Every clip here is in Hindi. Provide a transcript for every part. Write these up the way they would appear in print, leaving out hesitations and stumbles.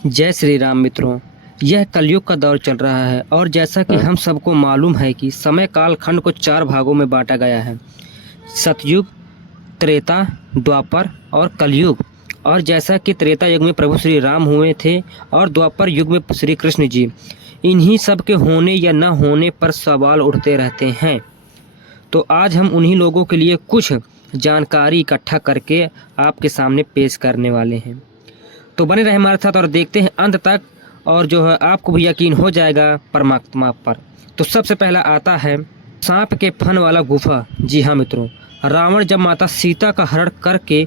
जय श्री राम मित्रों। यह कलयुग का दौर चल रहा है और जैसा कि हम सबको मालूम है कि समय काल खंड को 4 भागों में बांटा गया है। सतयुग, त्रेता, द्वापर और कलयुग। और जैसा कि त्रेता युग में प्रभु श्री राम हुए थे और द्वापर युग में श्री कृष्ण जी, इन्हीं सब के होने या न होने पर सवाल उठते रहते हैं। तो आज हम उन्हीं लोगों के लिए कुछ जानकारी इकट्ठा करके आपके सामने पेश करने वाले हैं। तो बने रहे हमारे साथ और देखते हैं अंत तक, और जो है आपको भी यकीन हो जाएगा परमात्मा पर। तो सबसे पहला आता है सांप के फन वाला गुफा। जी हाँ मित्रों, रावण जब माता सीता का हरण करके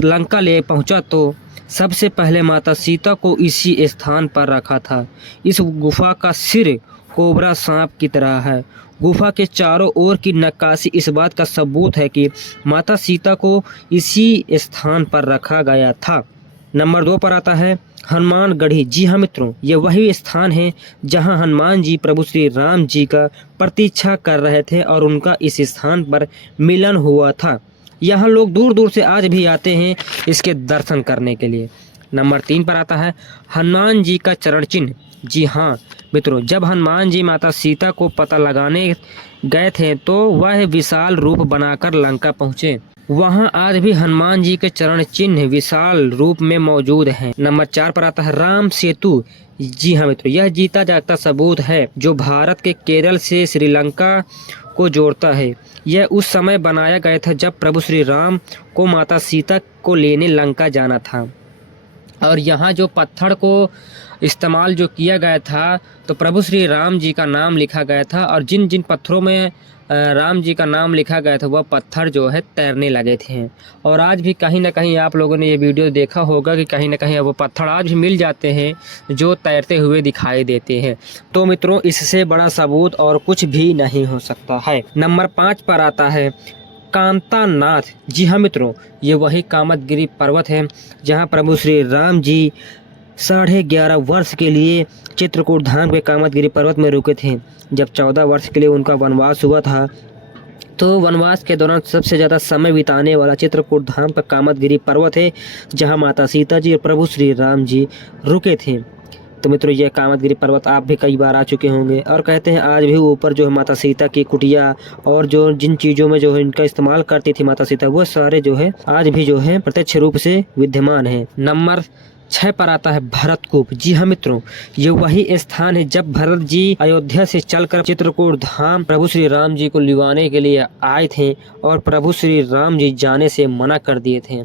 लंका ले पहुंचा तो सबसे पहले माता सीता को इसी स्थान पर रखा था। इस गुफा का सिर कोबरा सांप की तरह है। गुफा के चारों ओर की नक्काशी इस बात का सबूत है कि माता सीता को इसी स्थान पर रखा गया था। नंबर 2 पर आता है हनुमान गढ़ी। जी हाँ मित्रों, ये वही स्थान है जहाँ हनुमान जी प्रभु श्री राम जी का प्रतीक्षा कर रहे थे और उनका इस स्थान पर मिलन हुआ था। यहाँ लोग दूर दूर से आज भी आते हैं इसके दर्शन करने के लिए। नंबर 3 पर आता है हनुमान जी का चरण चिन्ह। जी हाँ मित्रों, जब हनुमान जी माता सीता को पता लगाने गए थे तो वह विशाल रूप बनाकर लंका पहुँचे। वहाँ आज भी हनुमान जी के चरण चिन्ह विशाल रूप में मौजूद हैं। नंबर 4 पर आता है राम सेतु। जी हाँ मित्रों, यह जीता जागता सबूत है जो भारत के केरल से श्रीलंका को जोड़ता है। यह उस समय बनाया गया था जब प्रभु श्री राम को माता सीता को लेने लंका जाना था। और यहाँ जो पत्थर को इस्तेमाल जो किया गया था तो प्रभु श्री राम जी का नाम लिखा गया था, और जिन जिन पत्थरों में राम जी का नाम लिखा गया था वह पत्थर जो है तैरने लगे थे। और आज भी कहीं ना कहीं आप लोगों ने ये वीडियो देखा होगा कि कहीं ना कहीं वो पत्थर आज भी मिल जाते हैं जो तैरते हुए दिखाई देते हैं। तो मित्रों, इससे बड़ा सबूत और कुछ भी नहीं हो सकता है। नंबर 5 पर आता है कांतानाथ। जी हाँ मित्रों, ये वही कामदगिरी पर्वत है जहाँ प्रभु श्री राम जी 11.5 वर्ष के लिए चित्रकूट धाम के कामदगिरी पर्वत में रुके थे। जब 14 वर्ष के लिए उनका वनवास हुआ था तो वनवास के दौरान सबसे ज़्यादा समय बिताने वाला चित्रकूट धाम का कामदगिरी पर्वत है जहाँ माता सीता जी और प्रभु श्री राम जी रुके थे। तो मित्रों, यह कामदगिरी पर्वत आप भी कई बार आ चुके होंगे और कहते हैं आज भी ऊपर जो है माता सीता की कुटिया और जो जिन चीज़ों में जो है इनका इस्तेमाल करती थी माता सीता, वो सारे जो है आज भी जो है प्रत्यक्ष रूप से विद्यमान है। नंबर 6 पर आता है भरतकूप। जी हाँ मित्रों, ये वही स्थान है जब भरत जी अयोध्या से चलकर चित्रकूट धाम प्रभु श्री राम जी को लिवाने के लिए आए थे और प्रभु श्री राम जी जाने से मना कर दिए थे,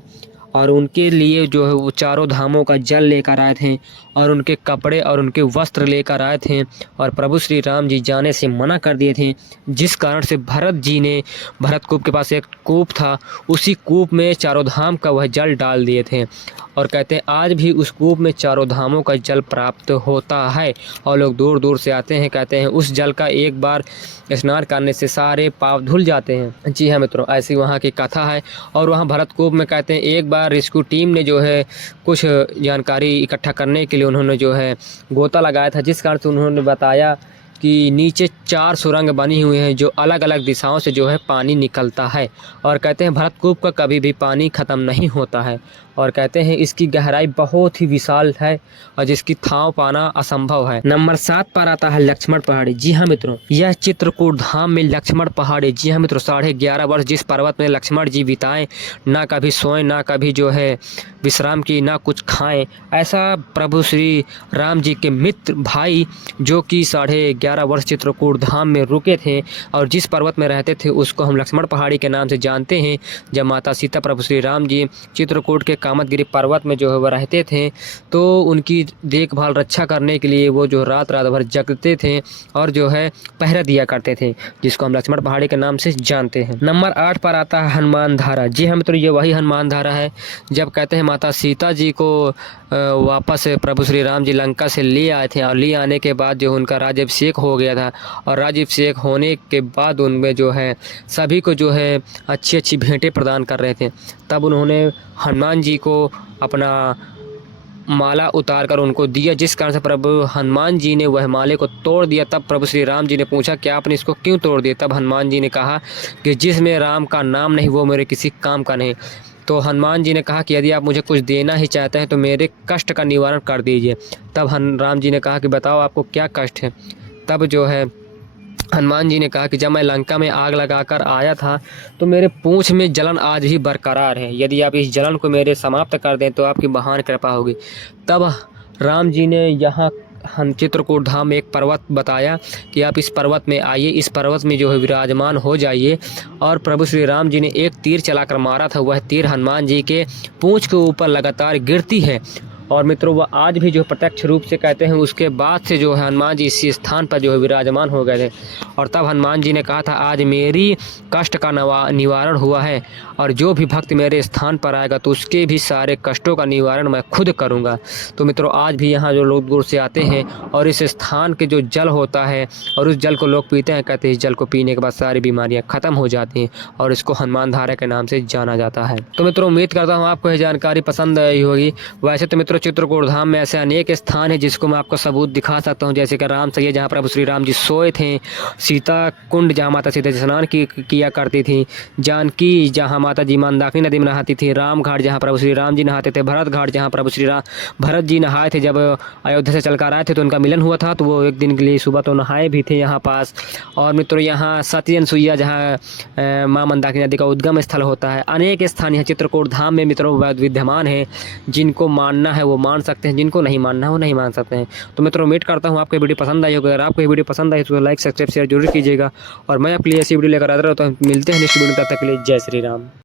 और उनके लिए जो है वो चारों धामों का जल लेकर आए थे और उनके कपड़े और उनके वस्त्र लेकर आए थे, और प्रभु श्री राम जी जाने से मना कर दिए थे। जिस कारण से भरत जी ने भरतकूप के पास एक कूप था, उसी कूप में चारों धाम का वह जल डाल दिए थे। और कहते हैं आज भी उस कूप में चारों धामों का जल प्राप्त होता है और लोग दूर दूर से आते हैं। कहते हैं उस जल का एक बार स्नान करने से सारे पाप धुल जाते हैं। जी हाँ मित्रों, ऐसी वहाँ की कथा है। और वहाँ भरतकूप में कहते हैं एक बार रेस्क्यू टीम ने जो है कुछ जानकारी इकट्ठा करने के लिए उन्होंने जो है गोता लगाया था, जिस कारण से उन्होंने बताया कि नीचे 4 सुरंग बनी हुई हैं जो अलग अलग दिशाओं से जो है पानी निकलता है। और कहते हैं भरतकूप का कभी भी पानी ख़त्म नहीं होता है, और कहते हैं इसकी गहराई बहुत ही विशाल है और जिसकी थाव पाना असंभव है। नंबर 7 पर आता है लक्ष्मण पहाड़ी। जी हाँ मित्रों, यह चित्रकूट धाम में लक्ष्मण पहाड़ी। जी हाँ मित्रों, 11.5 वर्ष जिस पर्वत में लक्ष्मण जी बिताएं, ना कभी सोएं, ना कभी जो है विश्राम की, ना कुछ खाएं, ऐसा प्रभु श्री राम जी के मित्र भाई जो कि 11.5 वर्ष चित्रकूट धाम में रुके थे और जिस पर्वत में रहते थे उसको हम लक्ष्मण पहाड़ी के नाम से जानते हैं। जब माता सीता प्रभु श्री राम जी चित्रकूट के कामदगिरी पर्वत में जो है वह रहते थे तो उनकी देखभाल रक्षा करने के लिए वो जो रात भर जगते थे और जो है पहरा दिया करते थे, जिसको हम लक्ष्मण पहाड़ी के नाम से जानते हैं। नंबर 8 पर आता है हनुमान धारा। जी हाँ मित्रों, ये वही हनुमान धारा है जब कहते हैं माता सीता जी को वापस प्रभु श्री राम जी लंका से ले आए थे, और ले आने के बाद जो उनका राज्याभिषेक हो गया था, और राज्याभिषेक होने के बाद उनमें जो है सभी को जो है अच्छी अच्छी भेंटें प्रदान कर रहे थे। तब उन्होंने हनुमान जी को अपना माला उतार कर उनको दिया, जिस कारण से प्रभु हनुमान जी ने वह माले को तोड़ दिया। तब प्रभु श्री राम जी ने पूछा कि आपने इसको क्यों तोड़ दिया? तब हनुमान जी ने कहा कि जिसमें राम का नाम नहीं वो मेरे किसी काम का नहीं। तो हनुमान जी ने कहा कि यदि आप मुझे कुछ देना ही चाहते हैं तो मेरे कष्ट का निवारण कर दीजिए। तब राम जी ने कहा कि बताओ आपको क्या कष्ट है। तब जो है हनुमान जी ने कहा कि जब मैं लंका में आग लगाकर आया था तो मेरे पूँछ में जलन आज भी बरकरार है, यदि आप इस जलन को मेरे समाप्त कर दें तो आपकी महान कृपा होगी। तब राम जी ने यहाँ चित्रकूट धाम में एक पर्वत बताया कि आप इस पर्वत में आइए, इस पर्वत में जो है विराजमान हो जाइए। और प्रभु श्री राम जी ने एक तीर चलाकर मारा था, वह तीर हनुमान जी के पूँछ के ऊपर लगातार गिरती है। और मित्रों वह आज भी जो प्रत्यक्ष रूप से कहते हैं, उसके बाद से जो है हनुमान जी इसी स्थान पर जो है विराजमान हो गए थे। और तब हनुमान जी ने कहा था आज मेरी कष्ट का निवारण हुआ है, और जो भी भक्त मेरे स्थान पर आएगा तो उसके भी सारे कष्टों का निवारण मैं खुद करूँगा। तो मित्रों आज भी यहाँ जो लोग दूर से आते हैं और इस स्थान के जो जल होता है और उस जल को लोग पीते हैं, कहते हैं इस जल को पीने के बाद सारी बीमारियाँ ख़त्म हो जाती हैं, और इसको हनुमान धारा के नाम से जाना जाता है। तो मित्रों उम्मीद करता हूँ आपको यह जानकारी पसंद आई होगी। वैसे तो मित्रों चित्रकूट धाम में ऐसे अनेक स्थान है जिसको मैं आपको सबूत दिखा सकता हूँ, जैसे कि राम सैया जहाँ प्रभु श्री राम जी सोए थे, सीता कुंड जहाँ माता सीता जी स्नान किया करती थी, जानकी जहाँ माता जी मंदाकिनी नदी में नहाती थी, राम घाट जहाँ प्रभु श्री राम जी नहाते थे, भरत घाट जहाँ प्रभु श्री भरत जी नहाए थे जब अयोध्या से चलकर आए थे तो उनका मिलन हुआ था, तो वो एक दिन के लिए सुबह तो नहाए भी थे यहाँ पास। और मित्रों यहाँ सती अनसुईया जहाँ माँ मंदाकिनी नदी का उद्गम स्थल होता है। अनेक स्थान यहाँ चित्रकूट धाम में मित्रों विद्यमान है, जिनको मानना है वो मान सकते हैं, जिनको नहीं मानना है वो नहीं मान सकते हैं। तो मित्रों उम्मीद करता हूँ आपको वीडियो पसंद आई होगी। अगर आपको ये वीडियो पसंद आई तो लाइक सब्सक्राइब शेयर जरूर कीजिएगा, और मैं आपके लिए ऐसी वीडियो लेकर आता रहता हूँ। मिलते हैं नेक्स्ट वीडियो, तब तक के लिए जय श्री राम।